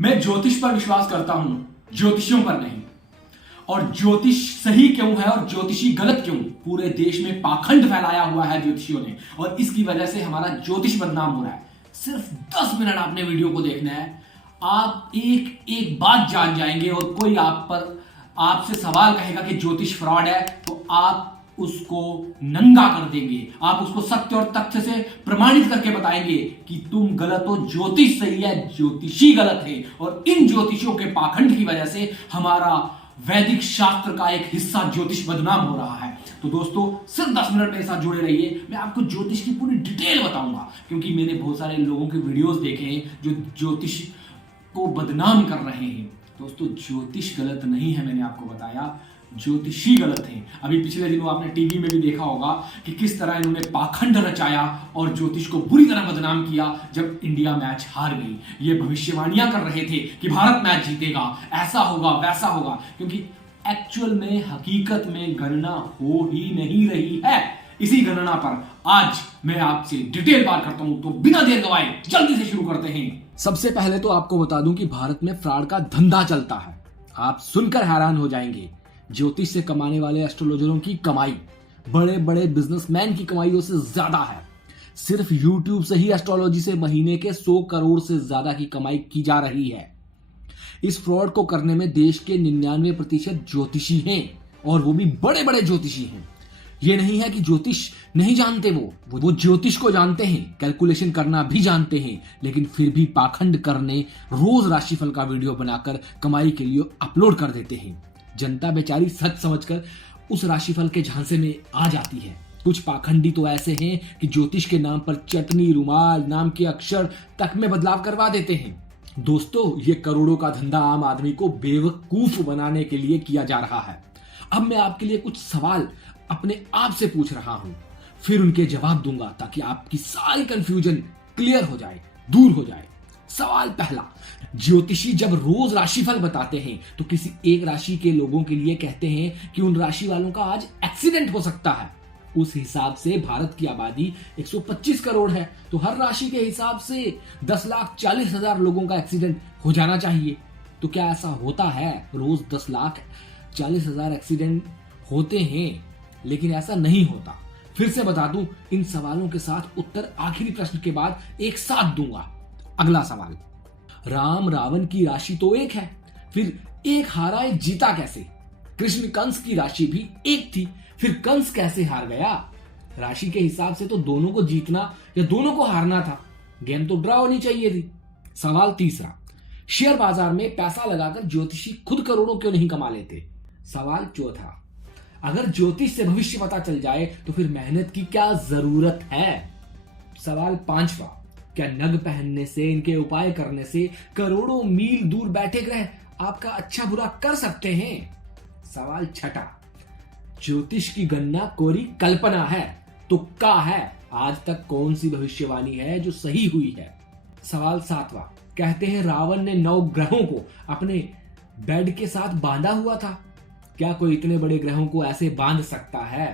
मैं ज्योतिष पर विश्वास करता हूं, ज्योतिषियों पर नहीं। और ज्योतिष सही क्यों है और ज्योतिषी गलत क्यों? पूरे देश में पाखंड फैलाया हुआ है ज्योतिषियों ने, और इसकी वजह से हमारा ज्योतिष बदनाम हो रहा है। सिर्फ 10 मिनट आपने वीडियो को देखना है, आप एक एक बात जान जाएंगे। और कोई आपसे सवाल कहेगा कि ज्योतिष फ्रॉड है, तो आप उसको नंगा कर देंगे, आप उसको सत्य और तथ्य से प्रमाणित करके बताएंगे कि तुम गलत हो, ज्योतिष सही है, ज्योतिषी गलत है। और इन ज्योतिषियों के पाखंड की वजह से हमारा वैदिक शास्त्र का एक हिस्सा ज्योतिष बदनाम हो रहा है। तो दोस्तों, सिर्फ 10 मिनट मेरे साथ जुड़े रहिए, मैं आपको ज्योतिष की पूरी डिटेल बताऊंगा, क्योंकि मैंने बहुत सारे लोगों के वीडियोस देखे हैं जो ज्योतिष को बदनाम कर रहे हैं। दोस्तों, ज्योतिष गलत नहीं है, मैंने आपको बताया, ज्योतिषी गलत हैं। अभी पिछले दिनों आपने टीवी में भी देखा होगा कि किस तरह इन्होंने पाखंड रचाया और ज्योतिष को बुरी तरह बदनाम किया जब इंडिया मैच हार गई। ये भविष्यवाणियां कर रहे थे कि भारत मैच जीतेगा, ऐसा होगा, वैसा होगा, क्योंकि एक्चुअल में, हकीकत में गणना हो ही नहीं रही है। इसी गणना पर आज मैं आपसे डिटेल बात करता हूं, तो बिना देर गवाए जल्दी से शुरू करते हैं। सबसे पहले तो आपको बता दूं कि भारत में फ्रॉड का धंधा चलता है। आप सुनकर हैरान हो जाएंगे। ज्योतिष से कमाने वाले एस्ट्रोलॉजरों की कमाई बड़े बड़े बिजनेसमैन की कमाइयों से ज्यादा है। सिर्फ यूट्यूब से ही एस्ट्रोलॉजी से महीने के 100 करोड़ से ज्यादा की कमाई की जा रही है। इस फ्रॉड को करने में देश के 99% ज्योतिषी हैं, और वो भी बड़े बड़े ज्योतिषी हैं। ये नहीं है कि ज्योतिष नहीं जानते, वो ज्योतिष को जानते हैं, कैलकुलेशन करना भी जानते हैं, लेकिन फिर भी पाखंड करने रोज राशिफल का वीडियो बनाकर कमाई के लिए अपलोड कर देते हैं। जनता बेचारी सच समझकर उस राशिफल के झांसे में आ जाती है। कुछ पाखंडी तो ऐसे हैं कि ज्योतिष के नाम पर चटनी, रुमाल, नाम के अक्षर तक में बदलाव करवा देते हैं। दोस्तों, ये करोड़ों का धंधा आम आदमी को बेवकूफ बनाने के लिए किया जा रहा है। अब मैं आपके लिए कुछ सवाल अपने आप से पूछ रहा हूं, फिर उनके जवाब दूंगा ताकि आपकी सारी कंफ्यूजन क्लियर हो जाए, दूर हो जाए। सवाल पहला, ज्योतिषी जब रोज राशिफल बताते हैं तो किसी एक राशि के लोगों के लिए कहते हैं कि उन राशि वालों का आज एक्सीडेंट हो सकता है। उस हिसाब से भारत की आबादी 125 करोड़ है, तो हर राशि के हिसाब से 10,40,000 लोगों का एक्सीडेंट हो जाना चाहिए। तो क्या ऐसा होता है? रोज 10,40,000 एक्सीडेंट होते हैं, लेकिन ऐसा नहीं होता। फिर से बता दूं, इन सवालों के साथ उत्तर आखिरी प्रश्न के बाद एक साथ दूंगा। अगला सवाल, राम रावण की राशि तो एक है, फिर एक हारा एक जीता कैसे? कृष्ण कंस की राशि भी एक थी, फिर कंस कैसे हार गया? राशि के हिसाब से तो दोनों को जीतना या दोनों को हारना था, गेम तो ड्रॉ होनी चाहिए थी। सवाल तीसरा, शेयर बाजार में पैसा लगाकर ज्योतिषी खुद करोड़ों क्यों नहीं कमा लेते? सवाल चौथा, अगर ज्योतिष से भविष्य पता चल जाए तो फिर मेहनत की क्या जरूरत है? सवाल पांचवा, क्या नग पहनने से, इनके उपाय करने से करोड़ों मील दूर बैठे ग्रह आपका अच्छा बुरा कर सकते हैं? सवाल छठा, ज्योतिष की गणना कोरी कल्पना है, तुक्का है, आज तक कौन सी भविष्यवाणी है जो सही हुई है? सवाल सातवां, कहते हैं रावण ने 9 ग्रहों को अपने बेड के साथ बांधा हुआ था। क्या कोई इतने बड़े ग्रहों को ऐसे बांध सकता है?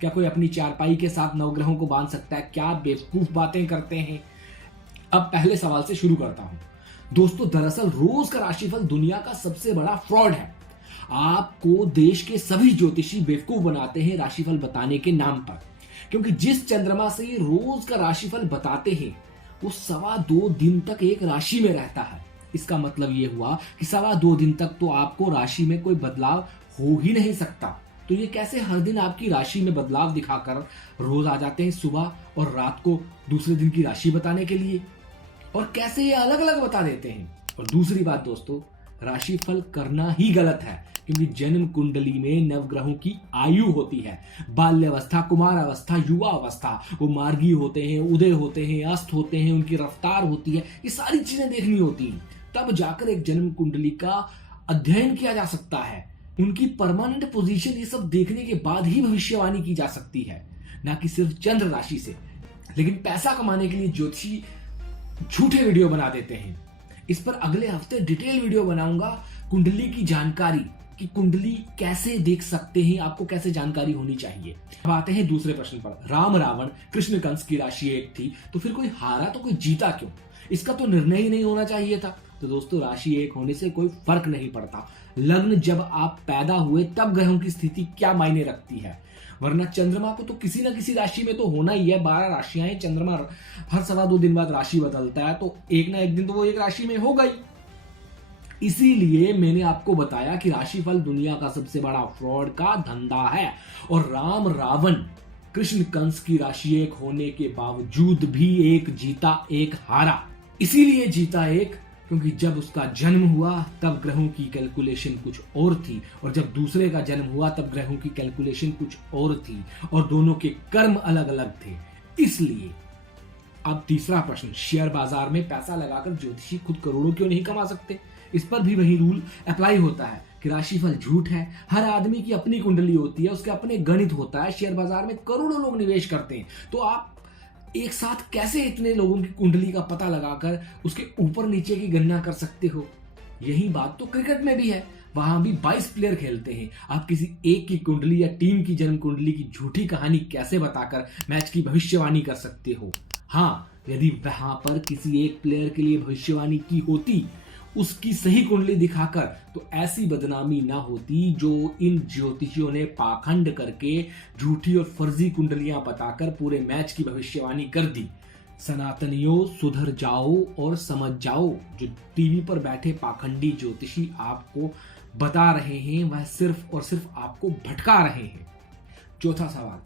क्या कोई अपनी चारपाई के साथ 9 ग्रहों को बांध सकता है? क्या बेवकूफ बातें करते हैं। अब पहले सवाल से शुरू करता हूं। दोस्तों, दरअसल रोज का राशिफल दुनिया का सबसे बड़ा फ्रॉड है। आपको देश के सभी ज्योतिषी बेवकूफ बनाते हैं राशिफल बताने के नाम पर, क्योंकि जिस चंद्रमा से रोज का राशिफल बताते हैं वो 2.25 दिन तक एक राशि में रहता है। इसका मतलब ये हुआ कि 2.25 दिन तक तो आपको राशि में कोई बदलाव हो ही नहीं सकता। तो ये कैसे हर दिन आपकी राशि में बदलाव दिखाकर रोज आ जाते हैं सुबह और रात को दूसरे दिन की राशि बताने के लिए? और कैसे ये अलग अलग बता देते हैं? और दूसरी बात दोस्तों, राशिफल करना ही गलत है, क्योंकि जन्म कुंडली में नवग्रहों की आयु होती है। बाल्यावस्था, कुमार अवस्था, युवा अवस्था, वो मार्गी होते हैं, उदय होते हैं, अस्त होते हैं, उनकी रफ्तार होती है, ये सारी चीजें देखनी होती हैं। तब जाकर एक जन्म कुंडली का अध्ययन किया जा सकता है। उनकी परमानेंट पोजीशन, ये सब देखने के बाद ही भविष्यवाणी की जा सकती है, ना कि सिर्फ चंद्र राशि से। लेकिन पैसा कमाने के लिए ज्योतिषी झूठे वीडियो बना देते हैं। इस पर अगले हफ्ते डिटेल वीडियो बनाऊंगा, कुंडली की जानकारी, कि कुंडली कैसे देख सकते हैं, आपको कैसे जानकारी होनी चाहिए। अब आते हैं दूसरे प्रश्न पर। राम रावण कृष्ण कंस की राशि एक थी, तो फिर कोई हारा तो कोई जीता क्यों? इसका तो निर्णय ही नहीं होना चाहिए था। तो दोस्तों राशि एक होने से कोई फर्क नहीं पड़ता। लग्न जब आप पैदा हुए तब ग्रहों की स्थिति क्या मायने रखती है, वरना चंद्रमा को तो किसी ना किसी राशि में तो होना ही है। 12 राशियां हैं, चंद्रमा हर 2.25 दिन बाद राशि बदलता है, तो एक ना एक दिन तो वो एक राशि में होगा ही। इसीलिए मैंने आपको बताया कि राशिफल दुनिया का सबसे बड़ा फ्रॉड का धंधा है। और राम रावण कृष्ण कंस की राशि एक होने के बावजूद भी एक जीता एक हारा। इसीलिए जीता एक क्योंकि जब उसका जन्म हुआ तब ग्रहों की कैलकुलेशन कुछ और थी, और जब दूसरे का जन्म हुआ तब ग्रहों की कैलकुलेशन कुछ और थी, और दोनों के कर्म अलग अलग थे। इसलिए अब तीसरा प्रश्न, शेयर बाजार में पैसा लगाकर ज्योतिषी खुद करोड़ों क्यों नहीं कमा सकते? इस पर भी वही रूल अप्लाई होता है कि राशिफल झूठ है। हर आदमी की अपनी कुंडली होती है, उसके अपने गणित होता है। शेयर बाजार में करोड़ों लोग निवेश करते हैं, तो आप एक साथ कैसे इतने लोगों की कुंडली का पता लगाकर उसके ऊपर नीचे की गणना कर सकते हो? यही बात तो क्रिकेट में भी है, वहां भी 22 प्लेयर खेलते हैं। आप किसी एक की कुंडली या टीम की जन्म कुंडली की झूठी कहानी कैसे बताकर मैच की भविष्यवाणी कर सकते हो? हाँ, यदि वहां पर किसी एक प्लेयर के लिए भविष्यवाणी की होती, उसकी सही कुंडली दिखाकर, तो ऐसी बदनामी ना होती जो इन ज्योतिषियों ने पाखंड करके झूठी और फर्जी कुंडलियां बताकर पूरे मैच की भविष्यवाणी कर दी। सनातनियों, सुधर जाओ और समझ जाओ। जो टीवी पर बैठे पाखंडी ज्योतिषी आपको बता रहे हैं वह सिर्फ और सिर्फ आपको भटका रहे हैं। चौथा सवाल,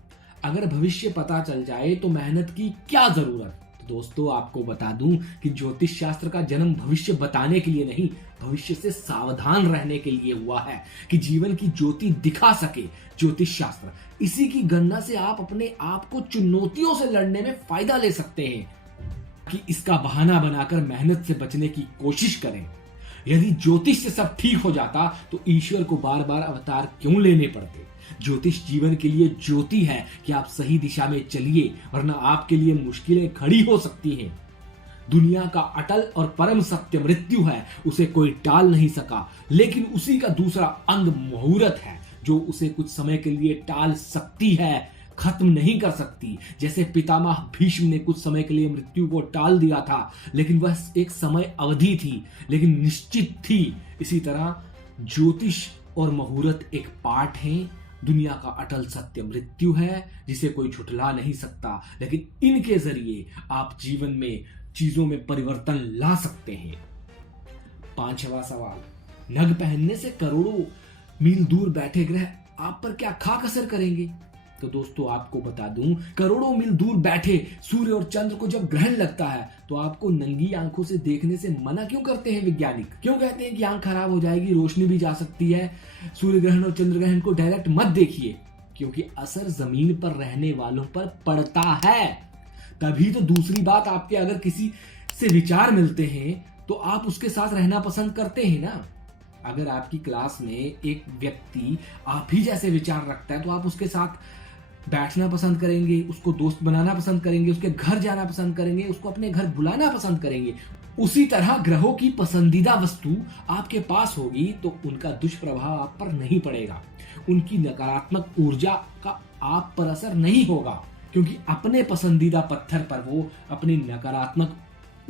अगर भविष्य पता चल जाए तो मेहनत की क्या जरूरत? दोस्तों आपको बता दूं कि ज्योतिष शास्त्र का जन्म भविष्य बताने के लिए नहीं, भविष्य से सावधान रहने के लिए हुआ है, कि जीवन की ज्योति दिखा सके ज्योतिष शास्त्र। इसी की गणना से आप अपने आप को चुनौतियों से लड़ने में फायदा ले सकते हैं, कि इसका बहाना बनाकर मेहनत से बचने की कोशिश करें। यदि ज्योतिष से सब ठीक हो जाता तो ईश्वर को बार बार अवतार क्यों लेने पड़ते? ज्योतिष जीवन के लिए ज्योति है कि आप सही दिशा में चलिए, वरना आपके लिए मुश्किलें खड़ी हो सकती हैं। दुनिया का अटल और परम सत्य मृत्यु है, उसे कोई टाल नहीं सका, लेकिन उसी का दूसरा अंग मुहूर्त है जो उसे कुछ समय के लिए टाल सकती है, खत्म नहीं कर सकती। जैसे पितामह भीष्म ने कुछ समय के लिए मृत्यु को टाल दिया था, लेकिन वह एक समय अवधि थी, लेकिन निश्चित थी। इसी तरह ज्योतिष और मुहूर्त एक पाठ है। दुनिया का अटल सत्य मृत्यु है जिसे कोई झुठला नहीं सकता, लेकिन इनके जरिए आप जीवन में चीजों में परिवर्तन ला सकते हैं। पांचवा सवाल, नग पहनने से करोड़ों मील दूर बैठे ग्रह आप पर क्या खाक असर करेंगे? तो दोस्तों आपको बता दूं, करोड़ों मील दूर बैठे सूर्य और चंद्र को जब ग्रहण लगता है तो आपको नंगी आंखों से देखने से मना क्यों करते हैं वैज्ञानिक? क्यों कहते हैं कि आंख खराब हो जाएगी, रोशनी भी जा सकती है, सूर्य ग्रहण और चंद्र ग्रहण को डायरेक्ट मत देखिए? क्योंकि असर जमीन पर रहने वालों पर पड़ता है। तभी तो दूसरी बात, आपके अगर किसी से विचार मिलते हैं तो आप उसके साथ रहना पसंद करते हैं ना। अगर आपकी क्लास में एक व्यक्ति आप ही जैसे विचार रखता है तो आप उसके साथ बैठना पसंद करेंगे, उसको दोस्त बनाना पसंद करेंगे, उसके घर जाना पसंद करेंगे, उसको अपने घर बुलाना पसंद करेंगे। उसी तरह ग्रहों की पसंदीदा वस्तु आपके पास होगी तो उनका दुष्प्रभाव आप पर नहीं पड़ेगा, उनकी नकारात्मक ऊर्जा का आप पर असर नहीं होगा, क्योंकि अपने पसंदीदा पत्थर पर वो अपनी नकारात्मक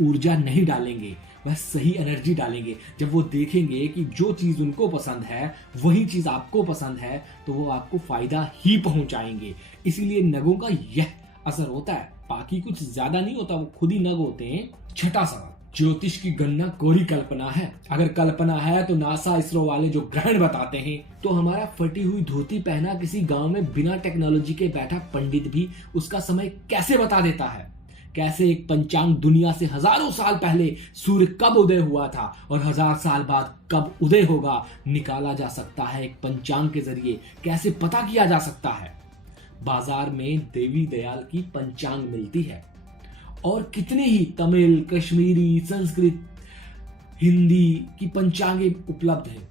ऊर्जा नहीं डालेंगे, वह सही एनर्जी डालेंगे। जब वो देखेंगे कि जो चीज उनको पसंद है वही चीज आपको पसंद है तो वो आपको फायदा ही पहुंचाएंगे। इसीलिए नगों का यह असर होता है, बाकी कुछ ज्यादा नहीं होता, वो खुद ही नग होते हैं। छठा सवाल, ज्योतिष की गणना कोरी कल्पना है? अगर कल्पना है तो नासा इसरो वाले जो ग्रहण बताते हैं, तो हमारा फटी हुई धोती पहना किसी गांव में बिना टेक्नोलॉजी के बैठा पंडित भी उसका समय कैसे बता देता है? कैसे एक पंचांग दुनिया से हजारों साल पहले सूर्य कब उदय हुआ था और 1000 साल बाद कब उदय होगा निकाला जा सकता है एक पंचांग के जरिए, कैसे पता किया जा सकता है? बाजार में देवी दयाल की पंचांग मिलती है और कितने ही तमिल, कश्मीरी, संस्कृत, हिंदी की पंचांगे उपलब्ध है।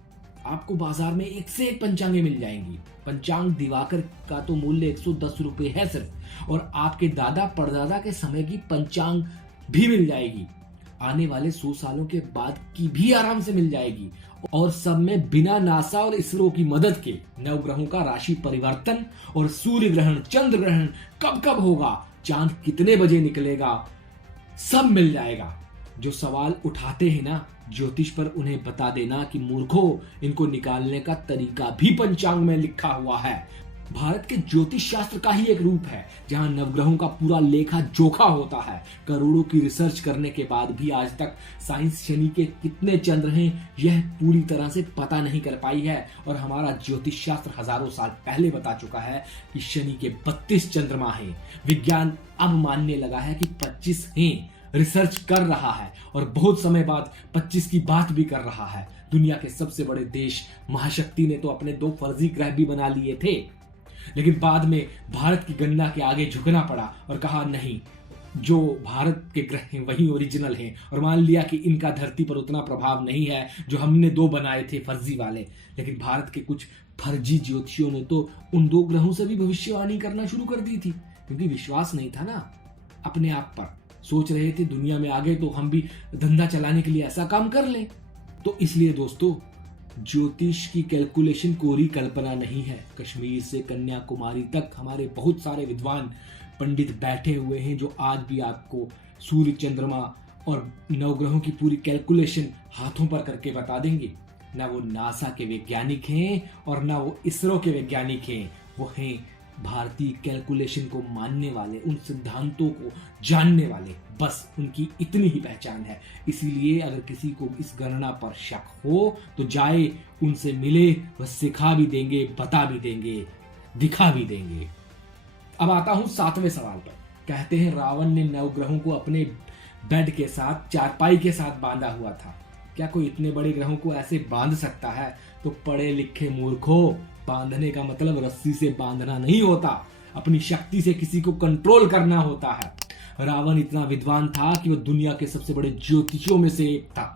आपको बाजार में एक से एक पंचांगे मिल जाएंगी। पंचांग दिवाकर का तो मूल्य 110 रुपए है सिर्फ, और आपके दादा परदादा के समय की पंचांग भी मिल जाएगी। आने वाले 100 सालों के बाद की भी आराम से मिल जाएगी, और सब में बिना नासा और इसरो की मदद के नवग्रहों का राशि परिवर्तन और सूर्य ग्रहण, चंद्र ग्रहण कब कब होगा, चांद कितने बजे निकलेगा, सब मिल जाएगा। जो सवाल उठाते हैं ना ज्योतिष पर उन्हें बता देना कि मूर्खों, इनको निकालने का तरीका भी पंचांग में लिखा हुआ है। भारत के ज्योतिष शास्त्र का ही एक रूप है जहां नवग्रहों का पूरा लेखा जोखा होता है। करोड़ों की रिसर्च करने के बाद भी आज तक साइंस शनि के कितने चंद्र हैं यह पूरी तरह से पता नहीं कर पाई है। और हमारा ज्योतिष शास्त्र हजारों साल पहले बता चुका है कि शनि के 32 चंद्रमा हैं। विज्ञान अब मानने लगा है कि 25 हैं, रिसर्च कर रहा है और बहुत समय बाद 25 की बात भी कर रहा है। दुनिया के सबसे बड़े देश महाशक्ति ने तो अपने 2 फर्जी ग्रह भी बना लिए थे, लेकिन बाद में भारत की गणना के आगे झुकना पड़ा और कहा नहीं, जो भारत के ग्रह हैं वही ओरिजिनल हैं, और मान लिया कि इनका धरती पर उतना प्रभाव नहीं है जो हमने 2 बनाए थे फर्जी वाले। लेकिन भारत के कुछ फर्जी ज्योतिषियों ने तो उन 2 ग्रहों से भी भविष्यवाणी करना शुरू कर दी थी, क्योंकि विश्वास नहीं था ना अपने आप पर। सोच रहे थे दुनिया में आगे तो हम भी धंधा चलाने के लिए ऐसा काम कर लें। तो इसलिए दोस्तों, ज्योतिष की कैलकुलेशन कोरी कल्पना नहीं है। कश्मीर से कन्याकुमारी तक हमारे बहुत सारे विद्वान पंडित बैठे हुए हैं जो आज भी आपको सूर्य, चंद्रमा और नवग्रहों की पूरी कैलकुलेशन हाथों पर करके बता देंगे। ना वो नासा के वैज्ञानिक हैं और ना वो इसरो के वैज्ञानिक हैं, वो हैं भारतीय कैलकुलेशन को मानने वाले, उन सिद्धांतों को जानने वाले। बस उनकी इतनी ही पहचान है। इसीलिए अगर किसी को इस गणना पर शक हो तो जाए, उनसे मिले, वह सिखा भी देंगे, बता भी देंगे, दिखा भी देंगे। अब आता हूं 7वें सवाल पर। कहते हैं रावण ने नवग्रहों को अपने बेड के साथ, चारपाई के साथ बांधा हुआ था। क्या कोई इतने बड़े ग्रहों को ऐसे बांध सकता है? तो पढ़े लिखे मूर्खों, बांधने का मतलब रस्सी से बांधना नहीं होता, अपनी शक्ति से किसी को कंट्रोल करना होता है। रावण इतना विद्वान था कि वह दुनिया के सबसे बड़े ज्योतिषियों में से एक था।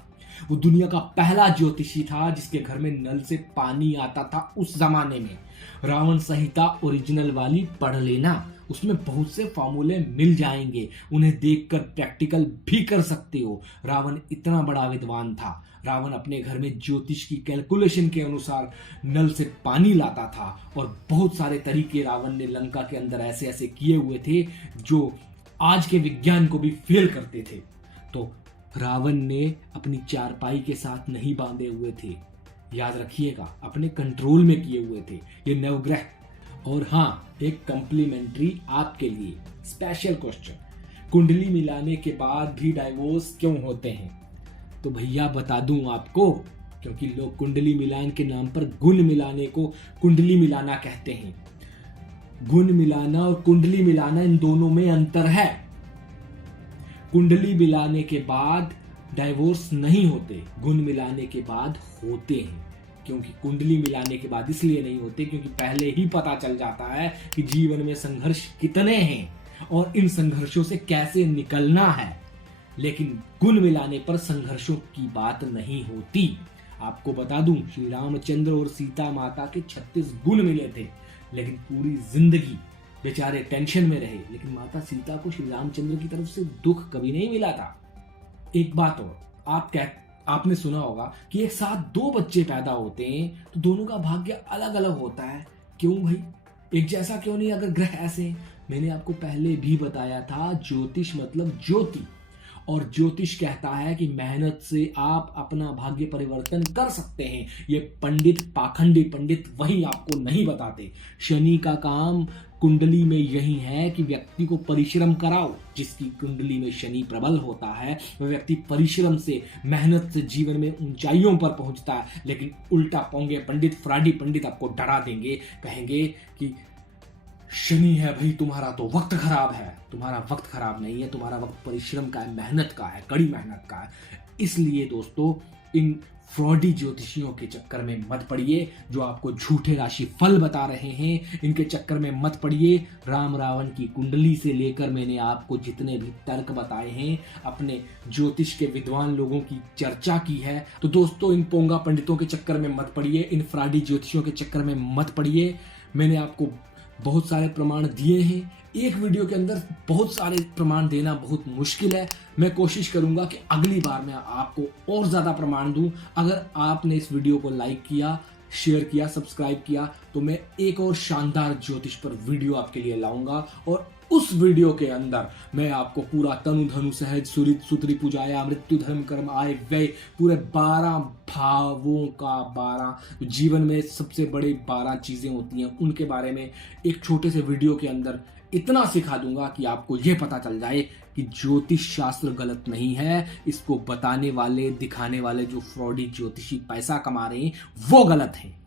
वो दुनिया का पहला ज्योतिषी था जिसके घर में नल से पानी आता था उस जमाने में। रावण संहिता ओरिजिनल वाली पढ़ लेना, उसमें बहुत से फॉर्मूले मिल जाएंगे, उन्हें देखकर प्रैक्टिकल भी कर सकते हो। रावण इतना बड़ा विद्वान था। रावण अपने घर में ज्योतिष की कैलकुलेशन के अनुसार नल से पानी लाता था और बहुत सारे तरीके रावण ने लंका के अंदर ऐसे ऐसे किए हुए थे जो आज के विज्ञान को भी फेल करते थे। तो रावण ने अपनी चारपाई के साथ नहीं बांधे हुए थे, याद रखिएगा, अपने कंट्रोल में किए हुए थे ये नवग्रह। और हाँ, एक कॉम्प्लीमेंट्री आपके लिए स्पेशल क्वेश्चन, कुंडली मिलाने के बाद भी डाइवोर्स क्यों होते हैं? तो भैया बता दूं आपको, क्योंकि लोग कुंडली मिलान के नाम पर गुण मिलाने को कुंडली मिलाना कहते हैं। गुण मिलाना और कुंडली मिलाना, इन दोनों में अंतर है। कुंडली मिलाने के बाद डाइवोर्स नहीं होते, गुण मिलाने के बाद होते हैं। क्योंकि कुंडली मिलाने के बाद इसलिए नहीं होते क्योंकि पहले ही पता चल जाता है कि जीवन में संघर्ष कितने हैं और इन संघर्षों से कैसे निकलना है। लेकिन गुण मिलाने पर संघर्षों की बात नहीं होती। आपको बता दूं, श्री रामचंद्र और सीता माता के 36 गुण मिले थे, लेकिन पूरी जिंदगी बेचारे टेंशन में रहे। लेकिन माता सीता को श्री रामचंद्र की तरफ से दुख कभी नहीं मिला था। एक बात और, आपने सुना होगा कि एक साथ 2 बच्चे पैदा होते हैं तो दोनों का भाग्य अलग अलग होता है। क्यों भाई, एक जैसा क्यों नहीं अगर ग्रह ऐसे हैं? मैंने आपको पहले भी बताया था, ज्योतिष मतलब ज्योति, और ज्योतिष कहता है कि मेहनत से आप अपना भाग्य परिवर्तन कर सकते हैं। ये पंडित, पाखंडी पंडित वही आपको नहीं बताते। शनि का काम कुंडली में यही है कि व्यक्ति को परिश्रम कराओ। जिसकी कुंडली में शनि प्रबल होता है वह व्यक्ति परिश्रम से, मेहनत से जीवन में ऊंचाइयों पर पहुंचता है। लेकिन उल्टा पोंगे पंडित, फ्राडी पंडित आपको डरा देंगे, कहेंगे कि शनि है भाई तुम्हारा तो वक्त खराब है। तुम्हारा वक्त खराब नहीं है, तुम्हारा वक्त परिश्रम का है, मेहनत का है, कड़ी मेहनत का है। इसलिए दोस्तों, इन फ्रॉडी ज्योतिषियों के चक्कर में मत पड़िए जो आपको झूठे राशि फल बता रहे हैं। इनके चक्कर में मत पड़िए। राम रावण की कुंडली से लेकर मैंने आपको जितने भी तर्क बताए हैं, अपने ज्योतिष के विद्वान लोगों की चर्चा की है। तो दोस्तों, इन पोंगा पंडितों के चक्कर में मत पड़िए, इन फ्रॉडी ज्योतिषियों के चक्कर में मत पड़िए। मैंने आपको बहुत सारे प्रमाण दिए हैं। एक वीडियो के अंदर बहुत सारे प्रमाण देना बहुत मुश्किल है। मैं कोशिश करूंगा कि अगली बार मैं आपको और ज्यादा प्रमाण दूं। अगर आपने इस वीडियो को लाइक किया, शेयर किया, सब्सक्राइब किया, तो मैं एक और शानदार ज्योतिष पर वीडियो आपके लिए लाऊंगा और उस वीडियो के अंदर मैं आपको पूरा तनु धनु सहज सुरित सुतरी पुजाया मृत्यु धर्म कर्म आय व्यय पूरे 12 भावों का 12 जीवन में सबसे बड़े 12 चीजें होती हैं उनके बारे में एक छोटे से वीडियो के अंदर इतना सिखा दूंगा कि आपको यह पता चल जाए कि ज्योतिष शास्त्र गलत नहीं है। इसको बताने वाले दिखाने वाले जो फ्रॉडी ज्योतिषी पैसा कमा रहे हैं वो गलत है।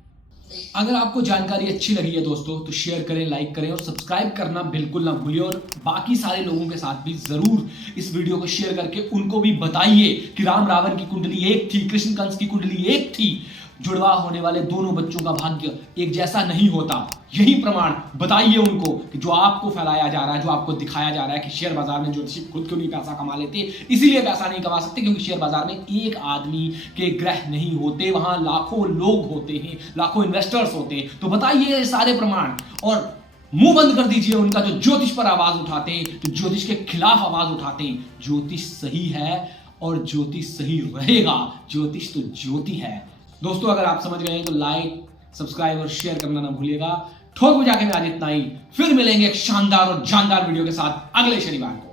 अगर आपको जानकारी अच्छी लगी है दोस्तों तो शेयर करें, लाइक करें और सब्सक्राइब करना बिल्कुल ना भूलिए और बाकी सारे लोगों के साथ भी जरूर इस वीडियो को शेयर करके उनको भी बताइए कि राम रावण की कुंडली एक थी, कृष्ण कंस की कुंडली एक थी। जुड़वा होने वाले दोनों बच्चों का भाग्य एक जैसा नहीं होता। यही प्रमाण बताइए उनको कि जो आपको फैलाया जा रहा है, जो आपको दिखाया जा रहा है कि शेयर बाजार में ज्योतिषी खुद क्यों नहीं पैसा कमा लेते, इसीलिए पैसा नहीं कमा सकते क्योंकि शेयर बाजार में एक आदमी के ग्रह नहीं होते, वहां लाखों लोग होते हैं, लाखों इन्वेस्टर्स होते हैं। तो बताइए ये सारे प्रमाण और मुंह बंद कर दीजिए उनका जो ज्योतिष पर आवाज उठाते हैं, जो ज्योतिष के खिलाफ आवाज उठाते हैं। ज्योतिष सही है और ज्योतिष सही रहेगा। ज्योतिष तो ज्योति है। दोस्तों अगर आप समझ गए हैं तो लाइक, सब्सक्राइब और शेयर करना ना भूलिएगा। ठोक बजा के आज इतना ही। फिर मिलेंगे एक शानदार और जानदार वीडियो के साथ अगले शनिवार।